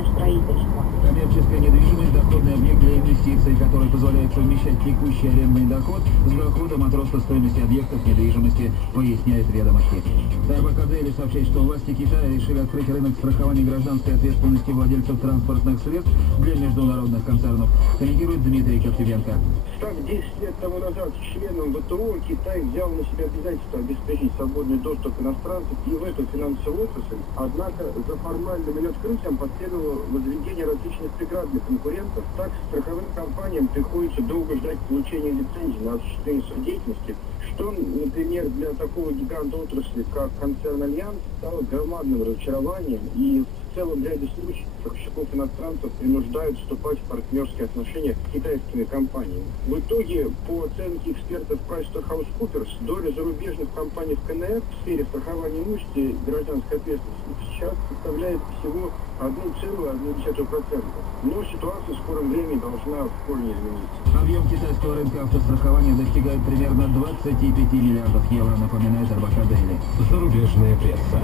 капитальное строительство. Коммерческая недвижимость – доходный объект для инвестиций, который позволяет совмещать текущий арендный доход с доходом от роста стоимости объектов недвижимости, поясняет ведомости. Тарбакадели сообщает, что власти Китая решили открыть рынок страхования гражданской ответственности владельцев транспортных средств для международных концернов, комментирует Дмитрий Коптевенко. Так, 10 лет тому назад членом ВТО Китай взял на себя обязательство обеспечить свободный доступ иностранцев и в эту финансовую отрасль. Однако за формальным ее открытием последовало возведение различных преград для конкурентов. Так, страховым компаниям приходится долго ждать получения лицензии на осуществление своей деятельности, что, например, для такого гиганта отрасли, как концерн Альянс, стало громадным разочарованием, и в целом в ряде случаев страховщиков иностранцев принуждают вступать в партнерские отношения с китайскими компаниями. В итоге, по оценке экспертов PricewaterhouseCoopers, доля зарубежных компаний в КНР в сфере страхования имущества и гражданской ответственности сейчас составляет всего 1,1%. Но ситуация в скором времени должна в корне измениться. Объем китайского рынка автострахования достигает примерно 25 миллиардов евро, напоминает Тарбакадели. Зарубежная пресса.